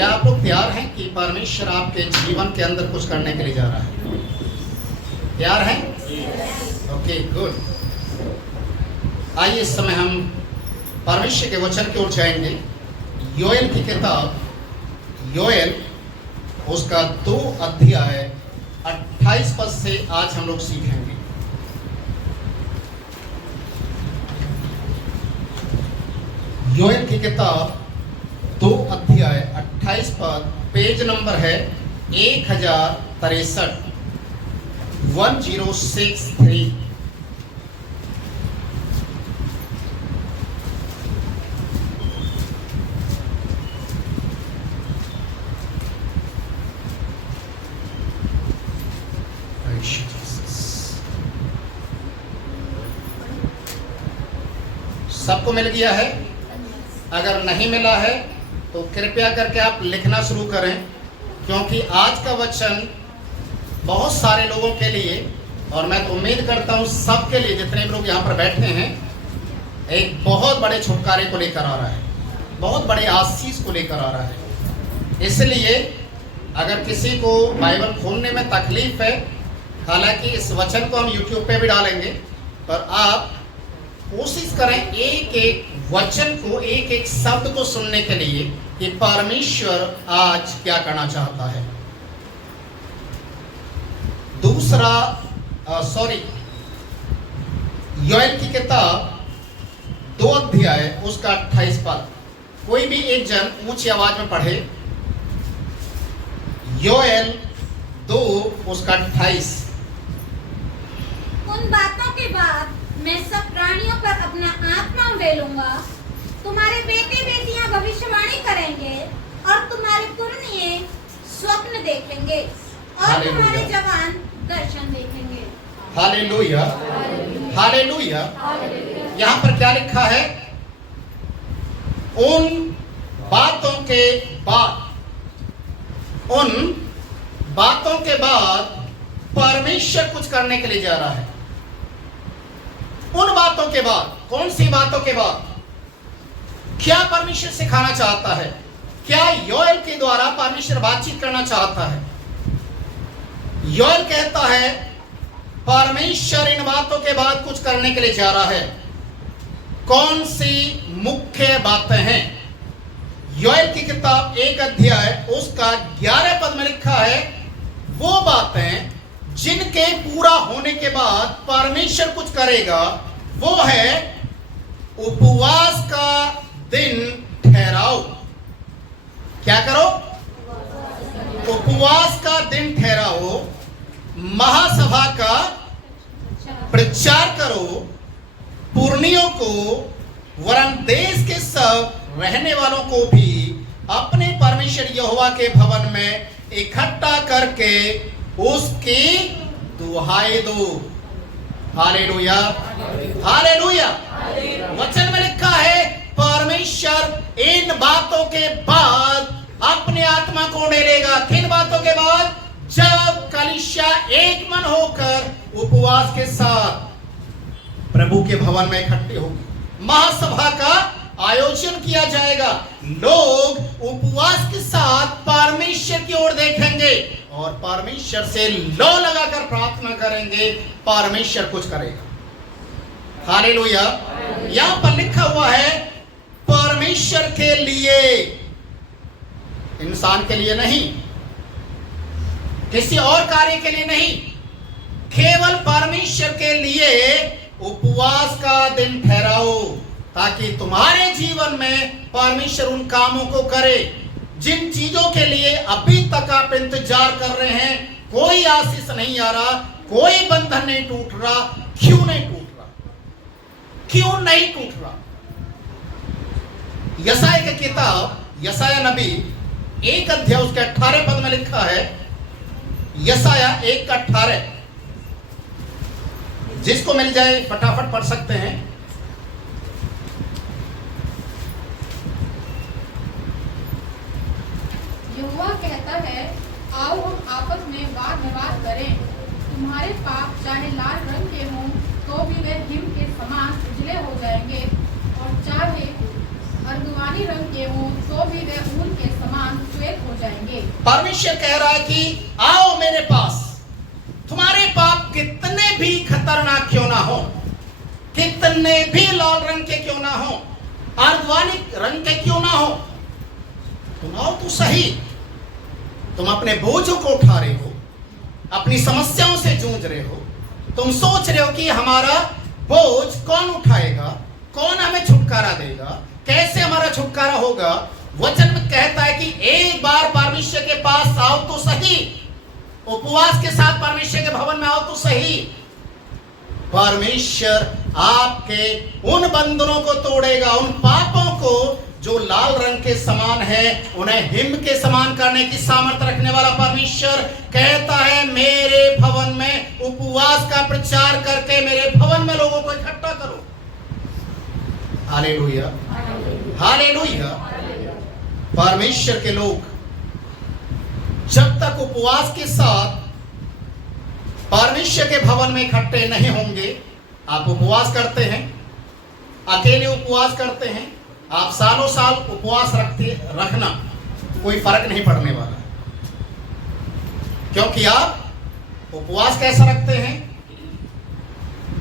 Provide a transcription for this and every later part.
क्या आप लोग तैयार हैं कि परमेश्वर आपके जीवन के अंदर कुछ करने के लिए जा रहा है? तैयार हैं? Okay, good. आइए इस समय हम परमेश्वर के वचन की ओर जाएंगे। योएल की किताब योएल उसका 2 अध्याय 28 पद से आज हम लोग सीखेंगे। योएल की किताब 2 अध्याय 28 पद, पेज नंबर है 1063, 1063। सबको मिल गया है? अगर नहीं मिला है तो कृपया करके आप लिखना शुरू करें, क्योंकि आज का वचन बहुत सारे लोगों के लिए, और मैं तो उम्मीद करता हूँ सबके लिए, जितने भी लोग यहाँ पर बैठे हैं, एक बहुत बड़े छुटकारे को लेकर आ रहा है, बहुत बड़े आशीष को लेकर आ रहा है। इसलिए अगर किसी को बाइबल खोलने में तकलीफ है, हालांकि इस वचन को हम YouTube पे भी डालेंगे, पर आप कोशिश करें एक एक वचन को, एक एक शब्द को सुनने के लिए कि परमेश्वर आज क्या करना चाहता है। दूसरा योएल की किताब 2 अध्याय उसका 28 पद, कोई भी एक जन ऊंची आवाज में पढ़े। योएल 2 उसका 28। उन बातों के बाद मैं सब प्राणियों पर अपना आत्मा उड़ेलूंगा। तुम्हारे बेटे बेटियां भविष्यवाणी करेंगे और तुम्हारे पुरनिये स्वप्न देखेंगे और तुम्हारे जवान दर्शन देखेंगे। Hallelujah, hallelujah. यहाँ पर क्या लिखा है? उन बातों के बाद परमेश्वर कुछ करने के लिए जा रहा है। उन बातों के बाद, कौन सी बातों के बाद? क्या परमेश्वर सिखाना चाहता है? क्या योएल के द्वारा परमेश्वर बातचीत करना चाहता है? योएल कहता है परमेश्वर इन बातों के बाद कुछ करने के लिए जा रहा है। कौन सी मुख्य बातें हैं? योएल की किताब 1 अध्याय उसका 11 पद में लिखा है, वो बातें जिनके पूरा होने के बाद परमेश्वर कुछ करेगा, वो है उपवास का दिन ठहराओ। क्या करो? उपवास का दिन ठहराओ, महासभा का प्रचार करो, पुरनियों को वरन देश के सब रहने वालों को भी अपने परमेश्वर यहोवा के भवन में इकट्ठा करके उसकी दुहाई दो। Hallelujah, hallelujah. वचन में लिखा है परमेश्वर इन बातों के बाद अपने आत्मा को उड़ेलेगा। किन बातों के बाद? जब कलीसिया एक मन होकर उपवास के साथ प्रभु के भवन में इकट्ठे होगी, महासभा का आयोजन किया जाएगा। लोग उपवास के साथ परमेश्वर की ओर देखेंगे और परमेश्वर से लो लगाकर प्रार्थना करेंगे, परमेश्वर कुछ करेगा। हालेलुया। यहां पर लिखा हुआ है परमेश्वर के लिए, इंसान के लिए नहीं, किसी और कार्य के लिए नहीं, केवल परमेश्वर के लिए उपवास का दिन ठहराओ, ताकि तुम्हारे जीवन में परमेश्वर उन कामों को करे जिन चीजों के लिए अभी तक आप इंतजार कर रहे हैं। कोई आशीष नहीं आ रहा, कोई बंधन नहीं टूट रहा। क्यों नहीं टूट रहा? क्यों नहीं टूट रहा? यशाया की किताब, यशाया नबी 1 अध्याय उसके 18 पद में लिखा है। यशाया 1:18, जिसको मिल जाए फटाफट पढ़ सकते हैं। यहोवा कहता है, आओ हम आपस में वाद विवाद करें। तुम्हारे पाप चाहे लाल रंग के हों तो भी वे हिम के समान उजले हो जाएंगे, और चाहे अर्गवानी रंग के हों तो भी वे ऊन के समान श्वेत परमेश्वर कह रहा है कि आओ मेरे पास, तुम्हारे पाप कितने भी खतरनाक क्यों ना हो, कितने भी लाल रंग के क्यों ना हो, अर्धवानिक रंग के क्यों ना हो, तुम आओ तो सही। तुम अपने बोझों को उठा रहे हो, अपनी समस्याओं से जूझ रहे हो, तुम सोच रहे हो कि हमारा बोझ कौन उठाएगा, कौन हमें छुटकारा देगा, कैसे हमारा छुटकारा होगा। वचन में कहता है कि एक बार परमेश्वर के पास आओ तो सही, उपवास के साथ परमेश्वर के भवन में आओ तो सही। परमेश्वर आपके उन बंधनों को तोड़ेगा, उन पापों को जो लाल रंग के समान है उन्हें हिम के समान करने की सामर्थ्य रखने वाला परमेश्वर कहता है, मेरे भवन में उपवास का प्रचार करके मेरे भवन में लोगों को इकट्ठा करो। Hallelujah, hallelujah. परमेश्वर के लोग जब तक उपवास के साथ परमेश्वर के भवन में इकट्ठे नहीं होंगे, आप उपवास करते हैं, अकेले उपवास करते हैं, आप सालों साल उपवास रखना कोई फर्क नहीं पड़ने वाला, क्योंकि आप उपवास कैसा रखते हैं,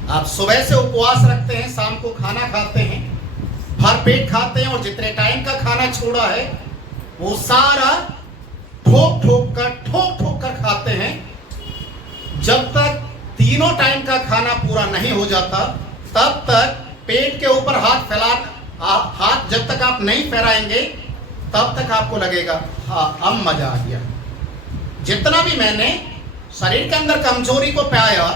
आप सुबह से उपवास रखते हैं, शाम को खाना खाते हैं, भर पेट खाते हैं, और जितने टाइम का खाना छोड़ा है वो सारा ठोक ठोक कर खाते हैं। जब तक तीनों टाइम का खाना पूरा नहीं हो जाता तब तक पेट के ऊपर हाथ जब तक आप नहीं फहराएंगे तब तक आपको लगेगा हाँ अब मजा आ गया। जितना भी मैंने शरीर के अंदर कमजोरी को पाया,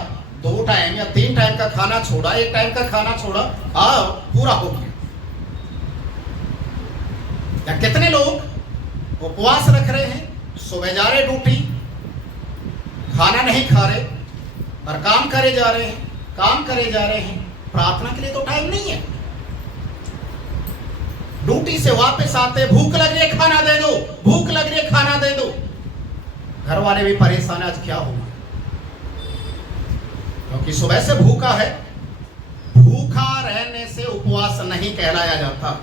2 टाइम या 3 टाइम का खाना छोड़ा, 1 टाइम का खाना छोड़ा, पूरा हो गया। या कितने लोग उपवास रख रहे हैं, सुबह जा रहे ड्यूटी, खाना नहीं खा रहे और काम करे जा रहे हैं, प्रार्थना के लिए तो टाइम नहीं है। ड्यूटी से वापस आते, भूख लग रही है खाना दे दो, भूख लग रही है खाना दे दो। घर वाले भी परेशान है, आज क्या होगा, क्योंकि सुबह से भूखा है। भूखा रहने से उपवास नहीं कहलाया जाता।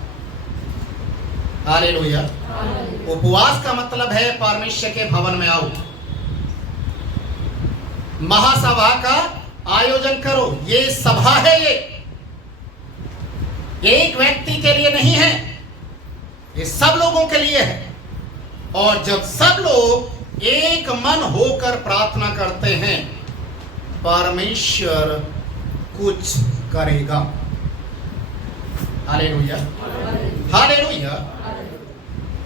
हालेलुया। उपवास का मतलब है परमेश्वर के भवन में आओ, महासभा का आयोजन करो। ये सभा है, ये एक व्यक्ति के लिए नहीं है, ये सब लोगों के लिए है। और जब सब लोग एक मन होकर प्रार्थना करते हैं, परमेश्वर कुछ करेगा। Hallelujah, hallelujah.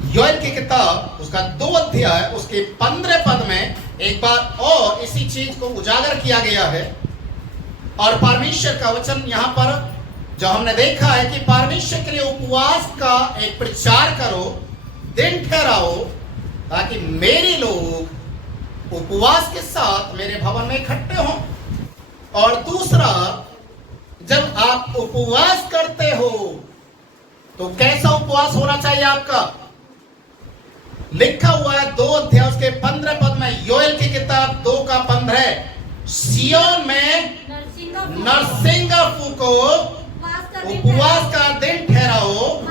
योएल की किताब उसका 2 अध्याय उसके 15 पद में एक बार और इसी चीज को उजागर किया गया है। और परमेश्वर का वचन यहाँ पर जो हमने देखा है कि परमेश्वर के लिए उपवास का एक प्रचार करो, दिन ठहराओ, ताकि मेरे लोग उपवास के साथ मेरे भवन में इकट्ठे हों। और दूसरा, जब आप उपवास करते हो तो कैसा उपवास होना चाहिए आपका? लिखा हुआ है 2 अध्याय उसके 15 पद में, योएल की किताब 2 का 15, सिय्योन में नरसिंह फूको, उपवास का दिन ठहराओ,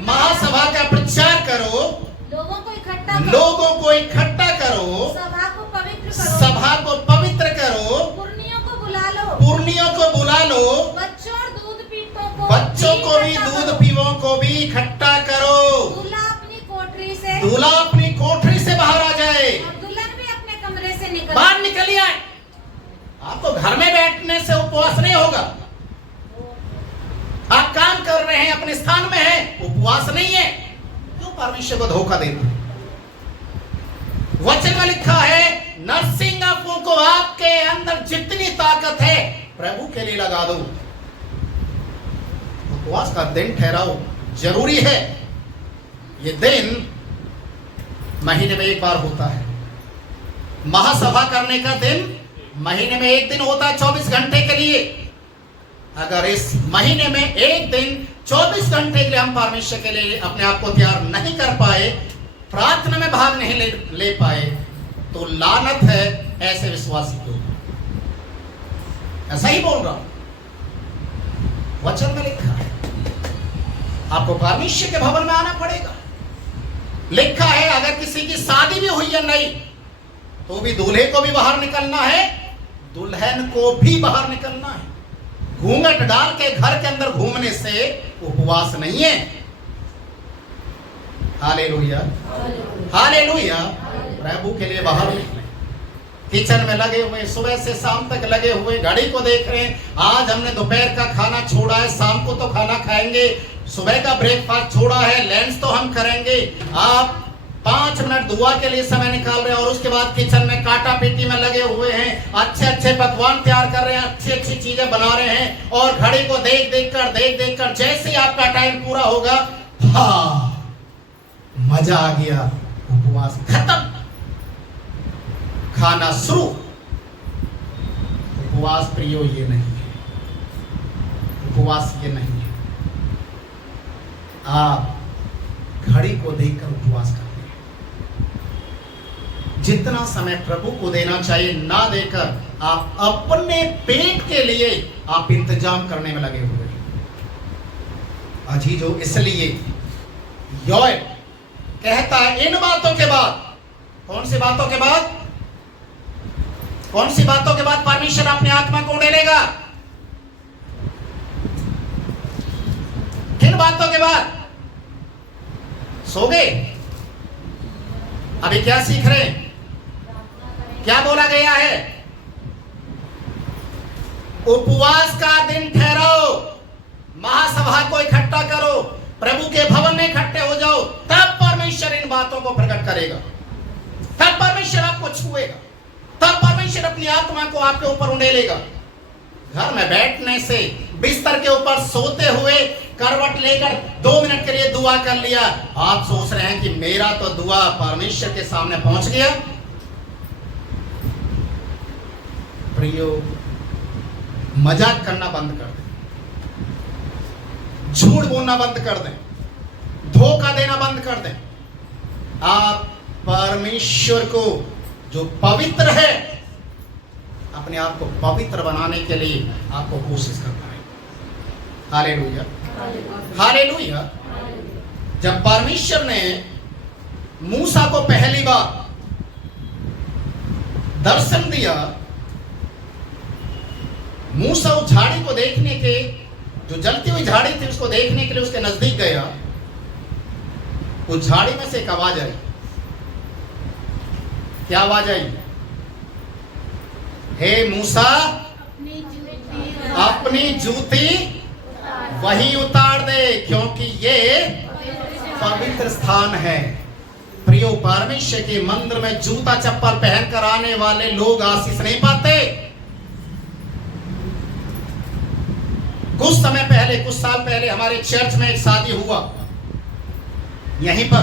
महासभा का प्रचार करो, लोगों को इकट्ठा करो, सभा को पवित्र करो, पुरनियों को बुला लो, बच्चों को भी दूध पीवों को भी इकट्ठा करो। दूल्हा अपनी कोठरी से बाहर आ जाए, दुल्हन भी अपने कमरे से बाहर निकल आए। आपको घर में बैठने से उपवास नहीं होगा। आप काम कर रहे हैं, अपने स्थान में हैं, उपवास नहीं है। क्यों परमेश्वर को धोखा देते? वचन में लिखा है, नरसिंह को आपके अंदर जितनी ताकत है प्रभु के लिए लगा दो। उपवास का दिन ठहराओ, जरूरी है। ये दिन महीने में 1 बार होता है। महासभा करने का दिन महीने में 1 दिन होता है 24 घंटे के लिए। अगर इस महीने में 1 दिन 24 घंटे के लिए हम परमेश्वर के लिए अपने आप को तैयार नहीं कर पाए, प्रार्थना में भाग नहीं ले पाए, तो लानत है ऐसे विश्वासी को। ऐसा ही बोल रहा हूं, वचन में लिखा है। आपको परमेश्वर के भवन में आना पड़ेगा। लिखा है अगर किसी की शादी भी हुई है नहीं, तो भी दूल्हे को भी बाहर निकलना है, दुल्हन को भी बाहर निकलना है। घूंघट डाल के घर के अंदर घूमने से उपवास नहीं है। Hallelujah, hallelujah. प्रभु के लिए बाहर निकले, किचन में लगे हुए, सुबह से शाम तक लगे हुए, घड़ी को देख रहे हैं, आज हमने दोपहर का खाना छोड़ा है, शाम को तो खाना खाएंगे, सुबह का ब्रेकफास्ट छोड़ा है, लंच तो हम करेंगे। आप 5 मिनट दुआ के लिए समय निकाल रहे हैं और उसके बाद किचन में काटा पीटी में लगे हुए हैं, अच्छे अच्छे पकवान तैयार कर रहे हैं, अच्छी अच्छी चीजें बना रहे हैं, और घड़ी को देख देख कर जैसे ही आपका टाइम पूरा होगा, हाँ मजा आ गया, उपवास खत्म, खाना शुरू। उपवास प्रियो ये नहीं है, उपवास ये नहीं है। आप घड़ी को देखकर उपवास करते हैं। जितना समय प्रभु को देना चाहिए ना देकर आप अपने पेट के लिए आप इंतजाम करने में लगे हुए हैं। अजीजों, इसलिए योएल कहता है इन बातों के बाद, कौन सी बातों के बाद, कौन सी बातों के बाद परमेश्वर अपने आत्मा को उड़ेलेगा? किन बातों के बाद? सो गए? अभी क्या सीख रहे हैं? क्या बोला गया है? उपवास का दिन ठहराओ, महासभा को इकट्ठा करो, प्रभु के भवन में इकट्ठे हो जाओ, तब परमेश्वर इन बातों को प्रकट करेगा, तब परमेश्वर आपको छुएगा, तब परमेश्वर अपनी आत्मा को आपके ऊपर उड़ेलेगा। घर में बैठने से, बिस्तर के ऊपर सोते हुए करवट लेकर 2 मिनट के लिए दुआ कर लिया, आप सोच रहे हैं कि मेरा तो दुआ परमेश्वर के सामने पहुंच गया। प्रियो, मजाक करना बंद कर दें, झूठ बोलना बंद कर दें, धोखा देना बंद कर दें। आप परमेश्वर को जो पवित्र है, अपने आप को पवित्र बनाने के लिए आपको कोशिश करना है। Hallelujah, hallelujah. जब परमेश्वर ने मूसा को पहली बार दर्शन दिया, मूसा उस झाड़ी को देखने के, जो जलती हुई झाड़ी थी उसको देखने के लिए उसके नजदीक गया। उस झाड़ी में से एक आवाज आई। क्या आवाज आई? हे मूसा, अपनी जूती वहीं उतार दे, क्योंकि ये पवित्र स्थान है। प्रियो, परमेश्वर के मंदिर में जूता चप्पल पहनकर आने वाले लोग आशीष नहीं पाते। कुछ समय पहले, कुछ साल पहले हमारे चर्च में एक शादी हुआ। यहीं पर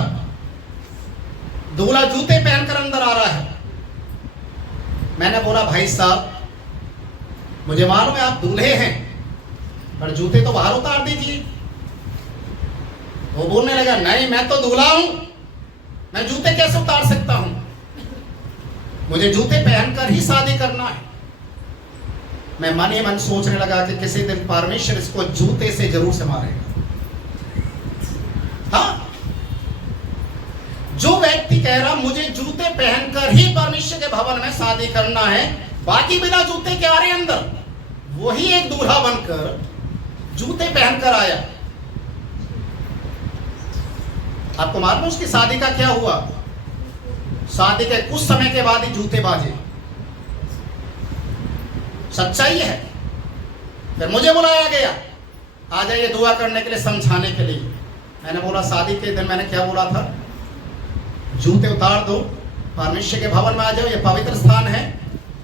दूल्हा जूते पहनकर अंदर आ रहा है। मैंने बोला, भाई साहब, मुझे मालूम है आप दूल्हे हैं, पर जूते तो बाहर उतार दीजिए। वो बोलने लगा, नहीं मैं तो दूल्हा हूं, मैं जूते कैसे उतार सकता हूं, मुझे जूते पहनकर ही शादी करना है। मैं मन ही मन सोचने लगा कि किसी दिन परमेश्वर इसको जूते से जरूर से मारेगा। हाँ, जो व्यक्ति कह रहा मुझे जूते पहनकर ही परमेश्वर के भवन में शादी करना है, बाकी बिना जूते के आ रहे अंदर, वही एक दूल्हा बनकर जूते पहनकर आया। आपको मालूम उसकी शादी का क्या हुआ? शादी के कुछ समय के बाद ही जूते बाजे। सच्चाई है। फिर मुझे बुलाया गया, आ जाइए दुआ करने के लिए, समझाने के लिए। मैंने बोला, शादी के दिन मैंने क्या बोला था? जूते उतार दो, परमेश्वर के भवन में आ जाओ, ये पवित्र स्थान है।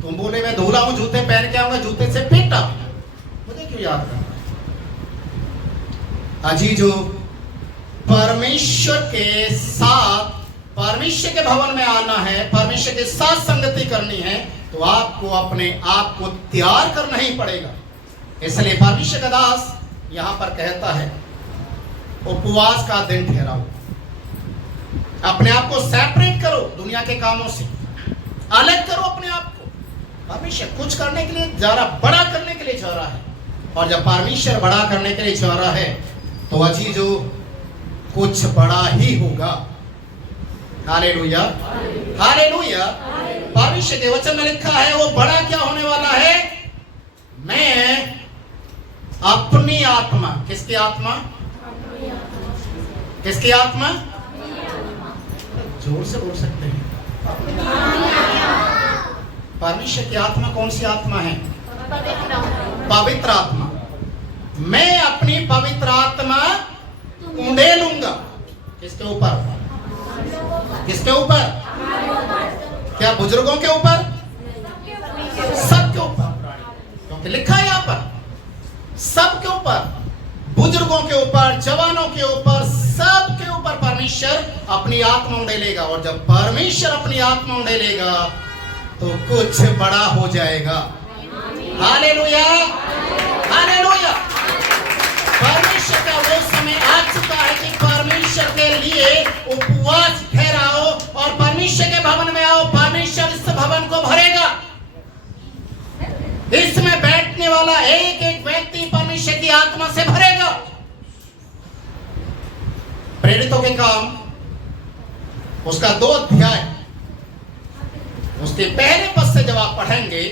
तुम बोले मैं दूल्हा हूं, जूते पहन के आऊंगा, जूते से पीटा। मुझे क्यों याद करना है? अजीजो, परमेश्वर के साथ, परमेश्वर के भवन में आना है, परमेश्वर के साथ संगति करनी है, तो आपको अपने आप को तैयार करना ही पड़ेगा। इसलिए परमेश्वर का दास यहां पर कहता है, उपवास का दिन ठहराओ, अपने आप को सेपरेट करो दुनिया के कामों से, अलग करो अपने आप को। परमेश्वर कुछ करने के लिए जा रहा, बड़ा करने के लिए जा रहा है, और जब परमेश्वर बड़ा करने के लिए जा रहा है तो अजीजो कुछ बड़ा ही होगा। Hallelujah, hallelujah. परमेश्वर के वचन में लिखा है वो बड़ा क्या होने वाला है? मैं अपनी आत्मा, किसकी आत्मा? किसकी आत्मा? जोर से बोल सकते हैं। परमेश्वर की आत्मा कौन सी आत्मा है? पवित्र आत्मा। मैं अपनी पवित्र आत्मा उंडेलूंगा। किसके ऊपर? किसके ऊपर? क्या बुजुर्गों के ऊपर? सबके ऊपर, क्योंकि लिखा है यहां पर सबके ऊपर, बुजुर्गों के ऊपर, जवानों के ऊपर, सबके ऊपर परमेश्वर अपनी आत्मा उंडेलेगा। और जब परमेश्वर अपनी आत्मा उंडेलेगा तो कुछ बड़ा हो जाएगा। Hallelujah, hallelujah. परमेश्वर का वो समय आ चुका है कि परमेश्वर के लिए उपवास ठहराओ और परमेश्वर के भवन में आओ। परमेश्वर इस भवन को भरेगा। इसमें बैठने वाला एक एक व्यक्ति परमेश्वर की आत्मा से भरेगा। प्रेरितों के काम उसका 2 अध्याय, उसके पहले पद से जब आप पढ़ेंगे,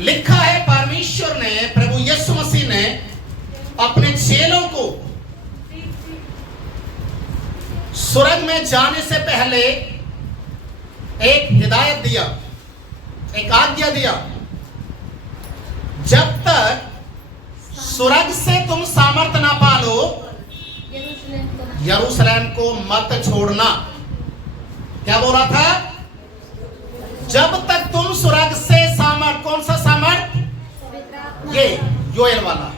लिखा है परमेश्वर ने, प्रभु यीशु मसीह ने अपने चेलों को स्वर्ग में जाने से पहले एक हिदायत दिया, एक आज्ञा दिया। जब तक स्वर्ग से तुम सामर्थ ना पालो, यरूशलेम को मत छोड़ना। क्या बोल रहा था? जब तक तुम स्वर्ग से सामर्थ, कौन सा सामर्थ? ये योएल वाला,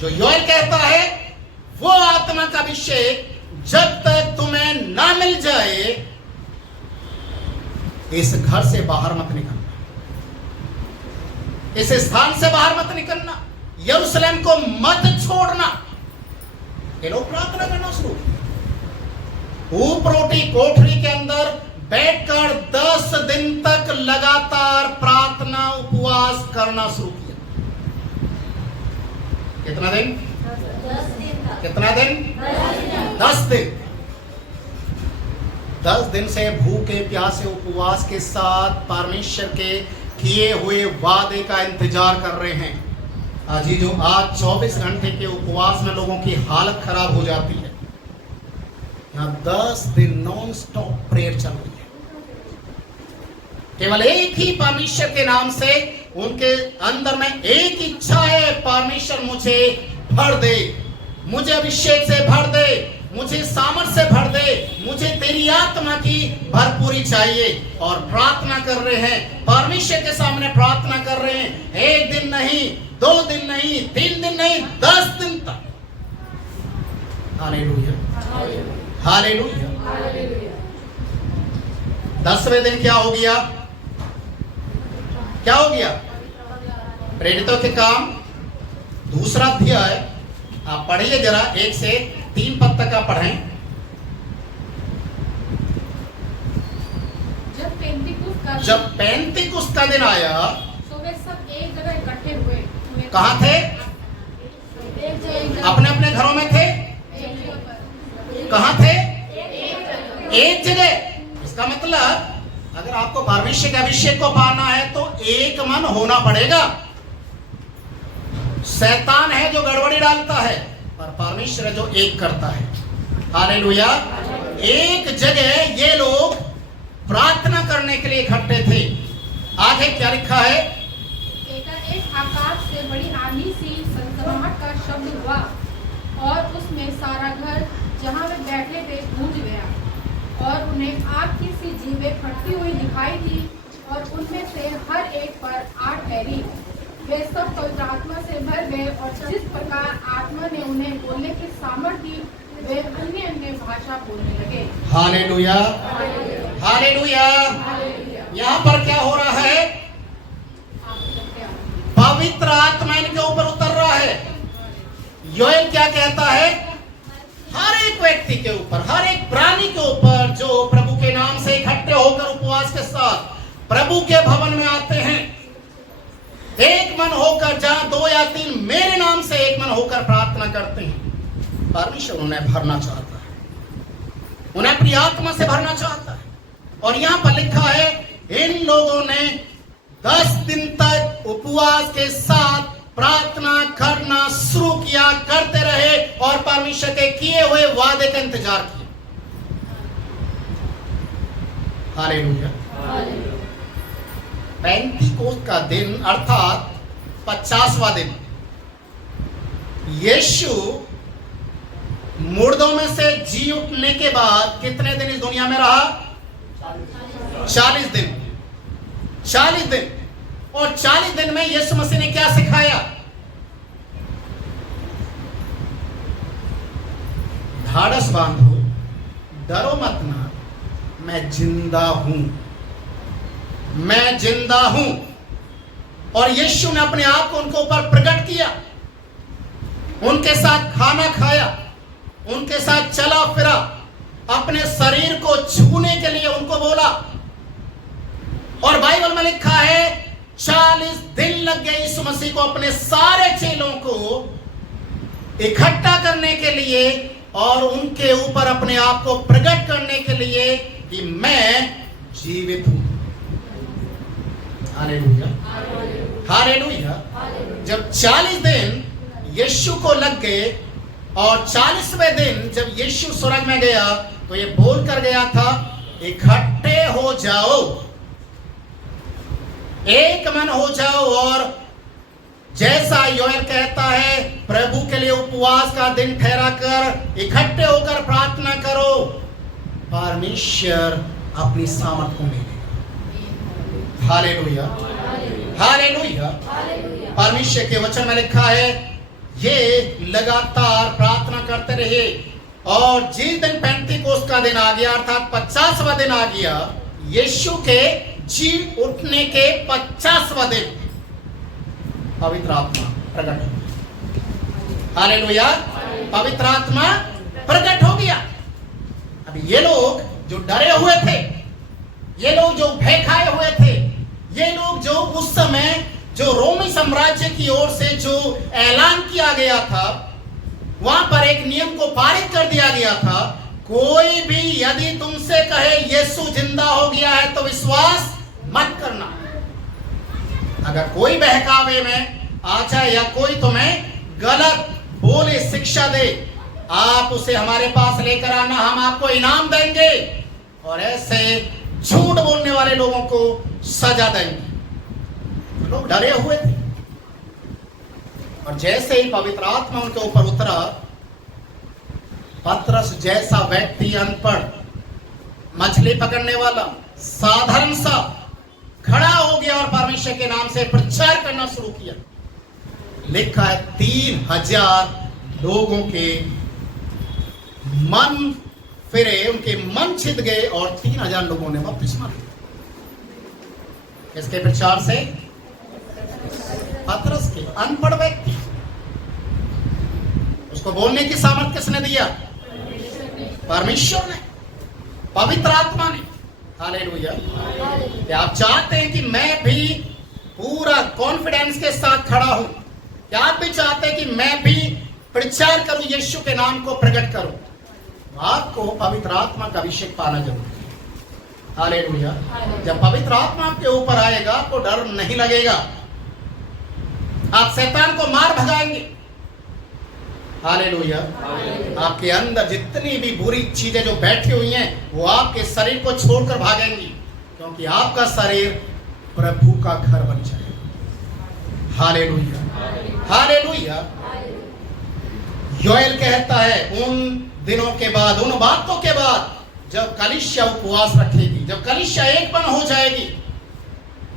जो योएल कहता है वो आत्मा का अभिषेक जब तक तुम्हें ना मिल जाए, इस घर से बाहर मत निकलना, इस स्थान से बाहर मत निकलना, यरूशलेम को मत छोड़ना। ये लोग प्रार्थना करना शुरू, ऊपरोटी कोठरी के अंदर बैठकर 10 दिन तक लगातार प्रार्थना उपवास करना शुरू किया। कितना दिन? 10 दिन। कितना दिन? 10 दिन। 10 दिन से भूखे प्यासे उपवास के साथ परमेश्वर के किए हुए वादे का इंतजार कर रहे हैं। आज ही जो आज 24 घंटे के उपवास में लोगों की हालत खराब हो जाती है, यहाँ 10 दिन नॉन स्टॉप प्रेयर चल रही है। केवल एक ही परमेश्वर के नाम से उनके अंदर में एक इच्छा है, परमेश्वर मुझे भर दे, मुझे अभिषेक से भर दे, मुझे सामर्थ से भर दे, मुझे तेरी आत्मा की भरपूरी चाहिए। और प्रार्थना कर रहे हैं, परमेश्वर के सामने प्रार्थना कर रहे हैं। 1 दिन नहीं, 2 दिन नहीं, 3 दिन नहीं, 10 दिन तक। Hallelujah, hallelujah. 10वें दिन क्या हो गया? क्या हो गया? प्रेरितों के काम 2 अध्याय आप पढ़िए जरा, 1 से 3 पद तक आप पढ़ें। जब पेंतिकुस्त का दिन आया तो वे सब एक जगह इकट्ठे हुए। कहाँ थे? अपने अपने घरों में थे। कहाँ थे? एक जगह। इसका मतलब अगर आपको परमेश्वर के अभिषेक को पाना है तो एक मन होना पड़ेगा। शैतान है जो गड़बड़ी डालता है, पर परमेश्वर है जो एक करता है। हालेलुया। एक जगह ये लोग प्रार्थना करने के लिए इकट्ठे थे। आगे क्या लिखा है? एक आकाश से बड़ी आंधी सी सनसनाहट का शब्द हुआ और उसमें सारा घर जहाँ वे बैठे थे गूंज गया। और उन्हें आग की सी जीवें फटती हुई दिखाई दी और उनमें से हर एक पर 8 ठहरी। वे सब पवित्र आत्मा से भर गए और जिस प्रकार आत्मा ने उन्हें बोलने की सामर्थ दी, वे अन्य अन्य भाषा बोलने लगे। Hallelujah, hallelujah. यहाँ पर क्या हो रहा है? पवित्र आत्मा इनके ऊपर उतर रहा है। योएल क्या कहता है? हर एक व्यक्ति के ऊपर, हर एक प्राणी के ऊपर जो प्रभु के नाम से इकट्ठे होकर उपवास के साथ प्रभु के भवन में आते हैं, एक मन होकर, जहां 2 या 3 मेरे नाम से एक मन होकर प्रार्थना करते हैं, परमेश्वर उन्हें भरना चाहता है। उन्हें अपनी आत्मा से भरना चाहता है। और यहां पर लिखा है इन लोगों ने 10 दिन तक उपवास के साथ प्रार्थना करना शुरू किया, करते रहे और परमेश्वर के किए हुए वादे का इंतजार किया। हालेलुया। पेंतीकोस्त का दिन अर्थात 50वां दिन, यीशु मुर्दों में से जी उठने के बाद कितने दिन इस दुनिया में रहा? 40 दिन। 40 दिन। और 40 दिन में यीशु मसीह ने क्या सिखाया? ढाढ़स बांधो, डरो मत ना, मैं जिंदा हूं, मैं जिंदा हूं। और यीशु ने अपने आप को उनके ऊपर प्रकट किया, उनके साथ खाना खाया, उनके साथ चला फिरा, अपने शरीर को छूने के लिए उनको बोला। और बाइबल में लिखा है 40 दिन लग गए यीशु मसीह को अपने सारे चेलों को इकट्ठा करने के लिए और उनके ऊपर अपने आप को प्रकट करने के लिए कि मैं जीवित हूं। Hallelujah, hallelujah. जब 40 दिन यीशु को लग गए और 40वें दिन जब यीशु स्वर्ग में गया तो ये बोल कर गया था, इकट्ठे हो जाओ, एक मन हो जाओ और जैसा योएल कहता है प्रभु के लिए उपवास का दिन ठहरा कर इकट्ठे होकर प्रार्थना करो, परमेश्वर अपनी सामर्थ को मिलेगा। Hallelujah, hallelujah. परमेश्वर के वचन में लिखा है ये लगातार प्रार्थना करते रहे और जिस दिन पेंतीकोस्त का दिन आ गया अर्थात 50वां दिन आ गया, यीशु के जी उठने के 50वां दिन पवित्र आत्मा प्रकट हो गया। हालेलुया, पवित्र आत्मा प्रकट हो गया। अब ये लोग जो डरे हुए थे, ये लोग जो भय खाए हुए थे, ये लोग जो उस समय जो रोमी साम्राज्य की ओर से जो ऐलान किया गया था, वहां पर एक नियम को पारित कर दिया गया था, कोई भी यदि तुमसे कहे यीशु जिंदा हो गया है तो विश्वास मत करना। अगर कोई बहकावे में आ जाए या कोई तुम्हें गलत बोले, शिक्षा दे, आप उसे हमारे पास लेकर आना, हम आपको इनाम देंगे और ऐसे झूठ बोलने वाले लोगों को सजा देंगे। लोग डरे हुए थे और जैसे ही पवित्र आत्मा उनके ऊपर उतरा, पतरस जैसा व्यक्ति अनपढ़, मछली पकड़ने वाला, साधारण सा खड़ा हो गया और परमेश्वर के नाम से प्रचार करना शुरू किया। लिखा है 3000 लोगों के मन फिरे, उनके मन छिद गए और 3000 लोगों ने बपतिस्मा लिया। किसके प्रचार से? पतरस के, अनपढ़ व्यक्ति। उसको बोलने की सामर्थ किसने दिया? परमेश्वर ने, पवित्र आत्मा ने। हालेलुया। क्या आप चाहते हैं कि मैं भी पूरा कॉन्फिडेंस के साथ खड़ा हूं? क्या आप भी चाहते हैं कि मैं भी प्रचार करूं, यीशु के नाम को प्रकट करूं? आपको पवित्र आत्मा का अभिषेक पाना जरूरी है। हालेलुया। जब पवित्र आत्मा आपके ऊपर आएगा आपको डर नहीं लगेगा, आप शैतान को मार भगाएंगे। हालेलुया। आपके अंदर जितनी भी बुरी चीजें जो बैठी हुई हैं वो आपके शरीर को छोड़कर भागेंगी, क्योंकि आपका शरीर प्रभु का घर बन जाएगा। Hallelujah, hallelujah. योएल कहता है उन दिनों के बाद, उन बातों के बाद जब कलीसिया उपवास रखेगी, जब कलीसिया एक मन हो जाएगी,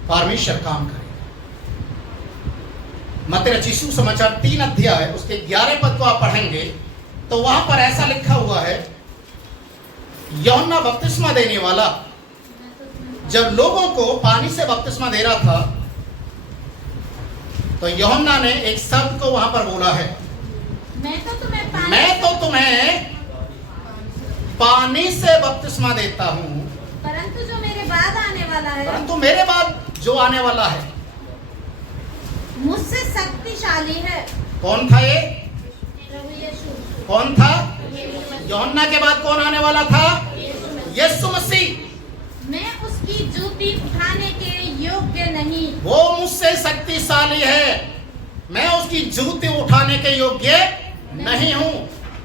परमेश्वर काम करेगा। मत्ती रचित सुसमाचार 3 अध्याय उसके 11 पद को आप पढ़ेंगे तो वहां पर ऐसा लिखा हुआ है, यूहन्ना बपतिस्मा देने वाला जब लोगों को पानी से बपतिस्मा दे रहा था तो यूहन्ना ने एक शब्द को वहां पर बोला है, मैं तो तुम्हें पानी से बपतिस्मा देता हूं, परंतु जो मेरे बाद आने वाला है, परंतु मेरे बाद जो आने वाला है मुझसे शक्तिशाली है। कौन था ये? प्रभु यीशु। कौन था? यूहन्ना के बाद कौन आने वाला था? यीशु मसीह। मैं उसकी जूती उठाने के योग्य नहीं। वो मुझसे शक्तिशाली है, मैं उसकी जूती उठाने के योग्य नहीं हूं।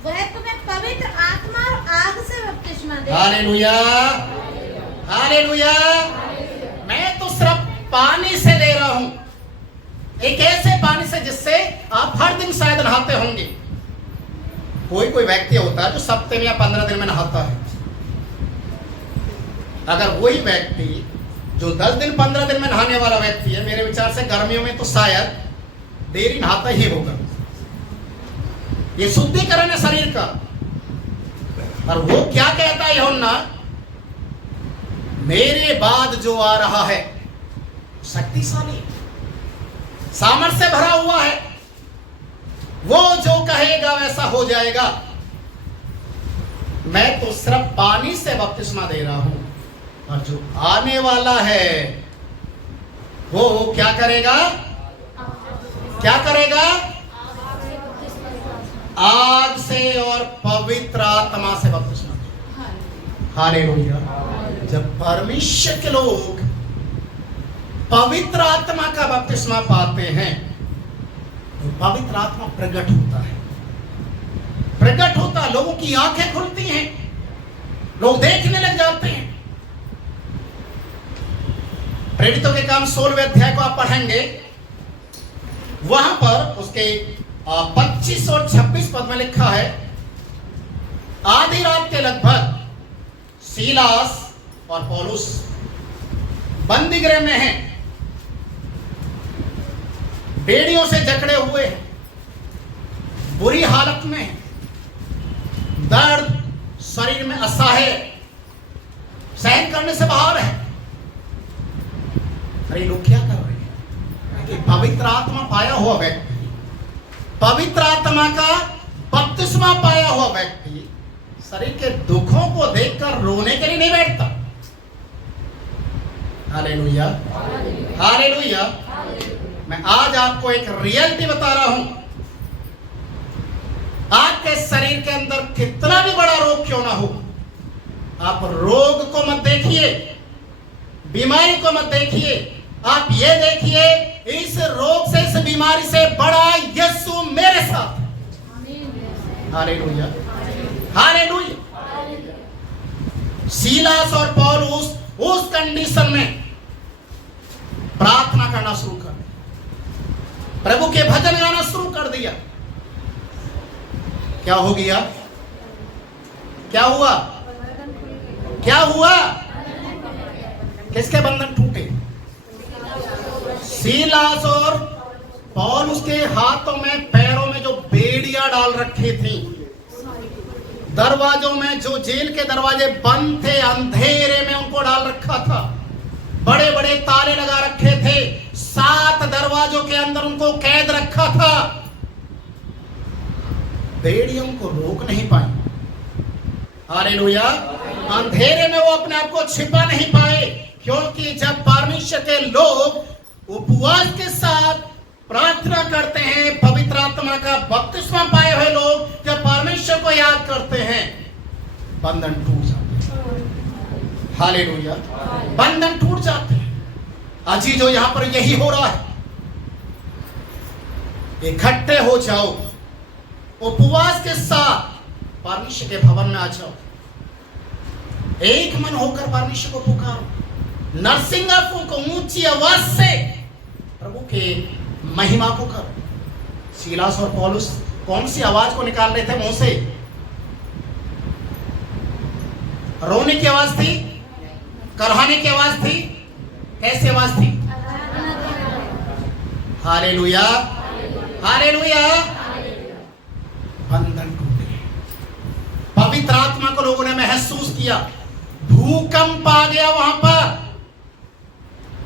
वह तुम्हें पवित्र आत्मा और आग से बपतिस्मा दे। Hallelujah, hallelujah. मैं तो सिर्फ पानी से दे रहा हूं, एक ऐसे पानी से जिससे आप हर दिन शायद नहाते होंगे। कोई कोई व्यक्ति होता है जो सप्ताह में या 15 दिन में नहाता है। अगर वही व्यक्ति जो 10 दिन 15 दिन में नहाने वाला व्यक्ति है, मेरे विचार से गर्मियों में तो शायद देरी नहाता ही होगा। ये शुद्धिकरण है शरीर का। और वो क्या कहता है यूहन्ना? मेरे बाद जो आ रहा है शक्तिशाली, सामर्थ्य से भरा हुआ है, वो जो कहेगा वैसा हो जाएगा। मैं तो सिर्फ पानी से बपतिस्मा दे रहा हूं, और जो आने वाला है वो क्या करेगा? क्या करेगा? आग से और पवित्र आत्मा से बपतिस्मा देगा। हालेलुया। जब परमेश्वर के लोग पवित्र आत्मा का बपतिस्मा पाते हैं तो पवित्र आत्मा प्रकट होता है, प्रकट होता, लोगों की आंखें खुलती हैं, लोग देखने लग जाते हैं। प्रेरितों के काम 16वें अध्याय को आप पढ़ेंगे, वहां पर उसके 25 और 26 पद में लिखा है, आधी रात के लगभग सीलास और पौलुस बंदी गृह में हैं, बेड़ियों से जकड़े हुए हैं, बुरी हालत में हैं, दर्द शरीर में असह्य, सहन करने से बाहर है। अरे लोग क्या कर रहे हैं कि पवित्र आत्मा पाया हुआ व्यक्ति, पवित्र आत्मा का बपतिस्मा पाया हुआ व्यक्ति शरीर के दुखों को देखकर रोने के लिए नहीं बैठता। Hallelujah, hallelujah. मैं आज आपको एक रियलिटी बता रहा हूं। आपके शरीर के अंदर कितना भी बड़ा रोग क्यों ना हो, आप रोग को मत देखिए, बीमारी को मत देखिए, आप ये देखिए इस रोग से, इस बीमारी से बड़ा यीशु मेरे साथ है। Hallelujah, hallelujah. सीलास और पौलुस उस कंडीशन में प्रार्थना करना शुरू कर दिया, प्रभु के भजन गाना शुरू कर दिया। क्या हो गया? क्या हुआ? क्या हुआ? किसके बंधन टूटे? सीलास और पौलुस के हाथों में पैरों में जो बेड़ियां डाल रखी थी, दरवाजों में जो जेल के दरवाजे बंद थे, अंधेरे में उनको डाल रखा था, बड़े बड़े ताले लगा रखे थे, 7 दरवाजों के अंदर उनको कैद रखा था। बेड़ियों को रोक नहीं पाई। हालेलुया। अंधेरे में वो अपने आप को छिपा नहीं पाए, क्योंकि जब परमेश्वर के लोग उपवास के साथ प्रार्थना करते हैं, पवित्र आत्मा का बपतिस्मा पाए हुए लोग जब परमेश्वर को याद करते हैं, बंधन टूट जाते हैं। हालेलुया, बंधन टूट जाते हैं। अजी जो यहां पर यही हो रहा है, इकट्ठे हो जाओ, उपवास के साथ परमेश्वर के भवन में आ जाओ, एक मन होकर परमेश्वर को पुकारो, नरसिंगा फूंको, ऊंची आवाज से प्रभु के महिमा को करो। सीलास और पौलुस कौन सी आवाज को निकाल रहे थे मुंह से? रोने की आवाज थी? करहाने की आवाज थी? कैसी आवाज थी? Hallelujah, hallelujah. बंधन टूटे, पवित्र आत्मा को लोगों ने महसूस किया, भूकंप आ गया, वहां पर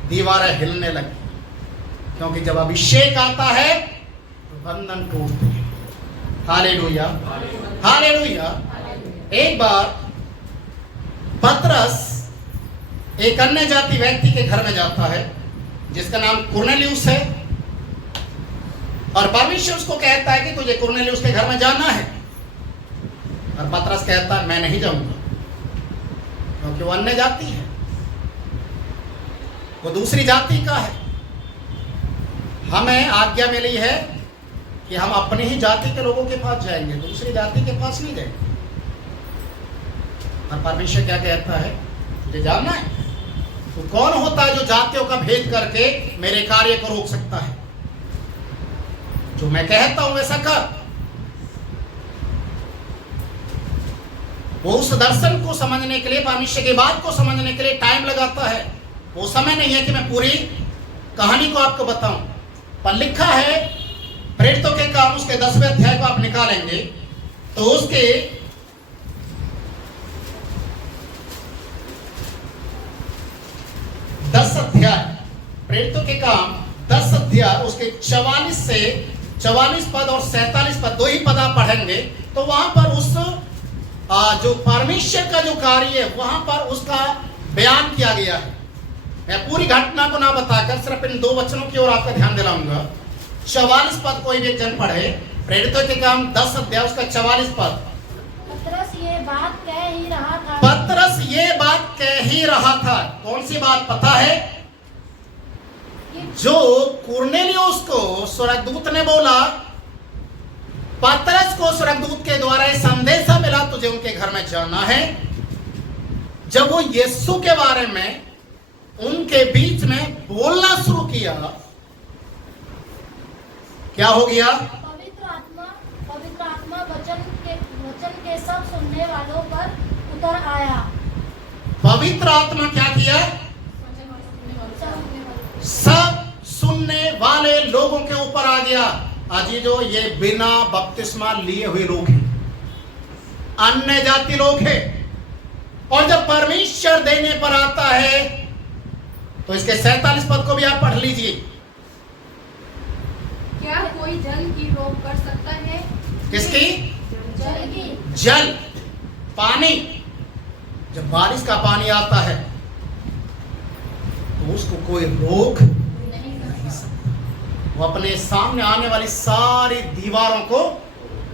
दीवारें हिलने लगी, क्योंकि जब अभिषेक आता है तो बंधन टूटते हैं। Hallelujah, hallelujah. एक बार पतरस एक अन्य जाति व्यक्ति के घर में जाता है जिसका नाम कुरनेलियुस है, और परमेश्वर उसको कहता है कि तुझे कुरनेलियुस के घर में जाना है। और पतरस कहता है मैं नहीं जाऊंगा, क्योंकि वो अन्य जाति है, वो दूसरी जाति का है। हमें आज्ञा मिली है कि हम अपनी ही जाति के लोगों के पास जाएंगे, दूसरी जाति के पास नहीं जाएंगे। और परमेश्वर क्या कहता है, तुझे जानना है तो कौन होता है जो जातियों का भेद करके मेरे कार्य को रोक सकता है? जो मैं कहता हूं वैसा कर। वो उस दर्शन को समझने के लिए, परमेश्वर की बात को समझने के लिए टाइम लगाता है। वो समय नहीं है कि मैं पूरी कहानी को आपको बताऊं, पर लिखा है प्रेरितों के काम उसके 10वें अध्याय को आप निकालेंगे तो उसके 10 अध्याय, प्रेरितों के काम 10 अध्याय उसके 44 से 44 पद और 47 पद, 2 ही पद आप पढ़ेंगे तो वहां पर उस जो परमेश्वर का जो कार्य है वहां पर उसका बयान किया गया है। मैं पूरी घटना को ना बताकर सिर्फ इन 2 वचनों की ओर आपका ध्यान दिलाऊंगा। 44 पद कोई भी जन पढ़े, प्रेरितों के काम 10 अध्याय उसका 44 पद। पतरस ये बात कह ही रहा था। पतरस ये बात कह ही रहा था। कौन सी बात पता है? जो कुरनेलियुस को स्वर्गदूत ने बोला, पतरस को स्वर्गदूत के द्वारा ये संदेशा मिला तुझे उनके घर में जाना है। जब वो यीशु के बारे में उनके बीच में बोलना शुरू किया, क्या हो गया? पवित्र आत्मा वचन के सब सुनने वालों पर उतर आया। पवित्र आत्मा क्या किया? सब सुनने वाले लोगों के ऊपर आ गया। आज जो ये बिना बपतिस्मा लिए हुए लोग हैं, अन्य जाति लोग हैं, और जब परमेश्वर देने पर आता है तो इसके 47 पद को भी आप पढ़ लीजिए। क्या कोई जल की रोक कर सकता है? किसकी? जल की। जल, पानी। जब बारिश का पानी आता है तो उसको कोई रोक नहीं सकता। वो अपने सामने आने वाली सारी दीवारों को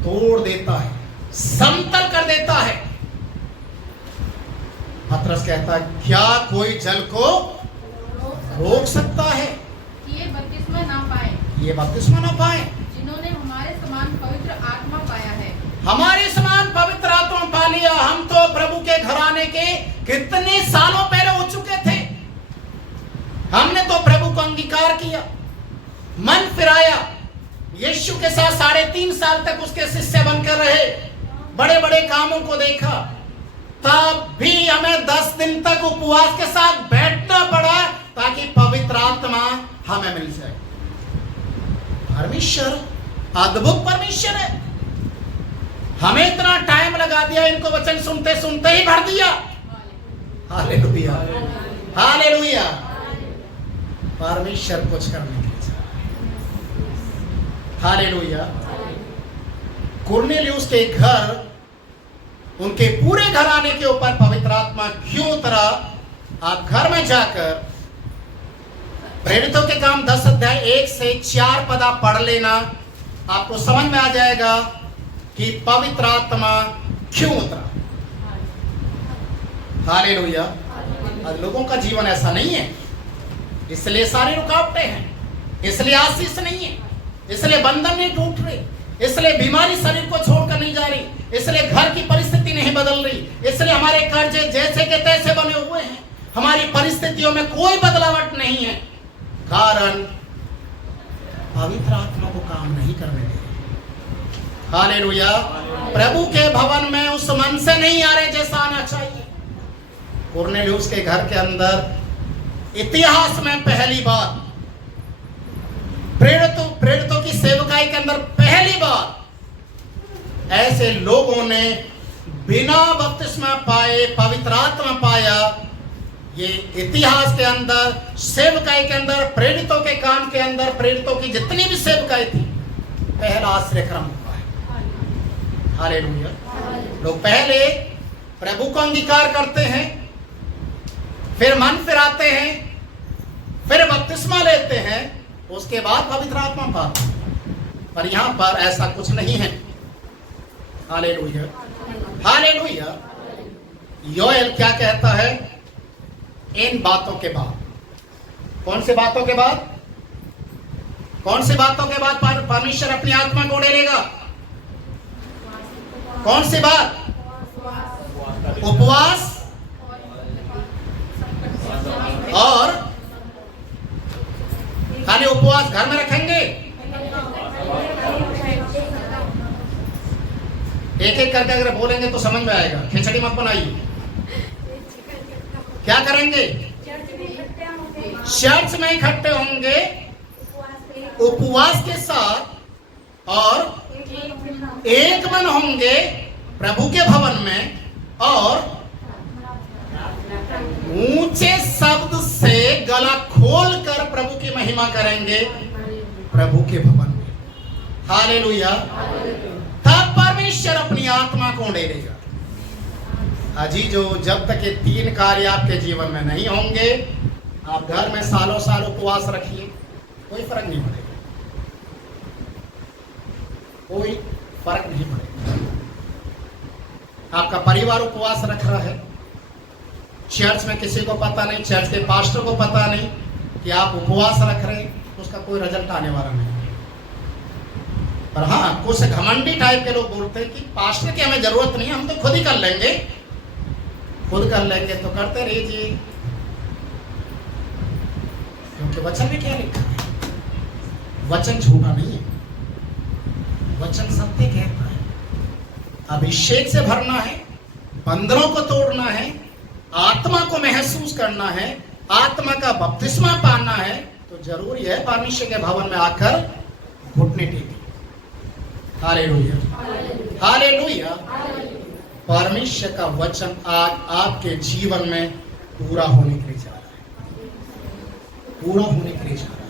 तोड़ देता है, समतल कर देता है। पतरस कहता है क्या कोई जल को रोक सकता है? ये बपतिस्मा ना पाए, ये बपतिस्मा ना पाए जिन्होंने हमारे समान पवित्र आत्मा पाया है। हमारे समान पवित्र आत्मा पा लिया। हम तो प्रभु के घराने के कितने सालों पहले हो चुके थे। हमने तो प्रभु को अंगीकार किया, मन फिराया, यीशु के साथ 3.5 साल तक उसके शिष्य बनकर रहे, बड़े बड़े कामों को देखा। तब भी हमें 10 दिन तक उपवास के साथ बैठना पड़ा ताकि पवित्र आत्मा हमें मिल जाए। परमेश्वर अद्भुत परमेश्वर है। हमें इतना टाइम लगा दिया, इनको वचन सुनते सुनते ही भर दिया। Hallelujah, hallelujah. परमेश्वर कुछ करने के लिए, हालेलुया। कुरनेलियुस के घर, उनके पूरे घराने के ऊपर पवित्र आत्मा क्यों उतरा? आप घर में जाकर प्रेरितों के काम 10 अध्याय 1 से 4 पद आप पढ़ लेना, आपको समझ में आ जाएगा कि पवित्र आत्मा क्यों उतरा। हालेलुया। आज लोगों का जीवन ऐसा नहीं है, इसलिए सारी रुकावटें हैं, इसलिए आशीष नहीं है, इसलिए बंधन नहीं टूट रहे, इसलिए बीमारी शरीर को छोड़कर नहीं जा रही, इसलिए घर की परिस्थिति नहीं बदल रही, इसलिए हमारे कर्जे जैसे के तैसे बने हुए हैं, हमारी परिस्थितियों में कोई बदलावट नहीं है। कारण पवित्र आत्मा को काम नहीं करने दे रहे। हालेलुया। प्रभु के भवन में उस मन से नहीं आ रहे जैसा आना चाहिए। कुरनेलियुस के घर के अंदर इतिहास में पहली बार, प्रेरितों की सेवकाई के अंदर पहली बार ऐसे लोगों ने बिना बपतिस्मा पाए पवित्र आत्मा पाया। ये इतिहास के अंदर, सेवकाई के अंदर, प्रेरितों के काम के अंदर, प्रेरितों की जितनी भी सेवकाई थी, पहला आश्रय क्रम हुआ है। हालेलुया। लोग पहले प्रभु को अंगीकार करते हैं, फिर मन फिराते हैं, फिर बपतिस्मा लेते हैं, उसके बाद पवित्र आत्मा पाते हैं। पर यहां पर ऐसा कुछ नहीं है। Hallelujah, hallelujah. योएल क्या कहता है इन बातों के बाद? कौन सी बातों के बाद? कौन सी बातों के बाद परमेश्वर अपनी आत्मा को डेरेगा? कौन सी बात? उपवास और खाली उपवास घर में रखेंगे? एक एक करके अगर बोलेंगे तो समझ में आएगा। खिचड़ी मत बनाइए। क्या करेंगे? चर्च में इकट्ठे होंगे उपवास के साथ और एक मन होंगे प्रभु के भवन में और ऊंचे शब्द से गला खोलकर प्रभु की महिमा करेंगे प्रभु के भवन में। हालेलुया। तब परमेश्वर अपनी आत्मा को डेरेगा। अजी जो जब तक ये तीन कार्य आपके जीवन में नहीं होंगे, आप घर में सालों साल उपवास रखिए, कोई फर्क नहीं पड़ेगा। कोई फर्क नहीं पड़ेगा। आपका परिवार उपवास रख रहा है, चर्च में किसी को पता नहीं, चर्च के पास्टर को पता नहीं कि आप उपवास रख रहे हैं, उसका कोई रिजल्ट आने वाला नहीं। पर हाँ, कुछ घमंडी टाइप के लोग बोलते हैं कि पास्टर की हमें जरूरत नहीं है, हम तो खुद ही कर लेंगे। खुद कर लेंगे तो करते रहिए, क्योंकि वचन में क्या लिखा है? वचन झूठा नहीं है, वचन सत्य कहता है। अभिषेक से भरना है, बंधनों को तोड़ना है, आत्मा को महसूस करना है, आत्मा का बपतिस्मा पाना है, तो जरूरी है परमेश्वर के भवन में आकर घुटने टेके। Hallelujah, hallelujah. परमेश्वर का वचन आज आपके जीवन में पूरा होने के लिए जा रहा है, पूरा होने के लिए जा रहा है।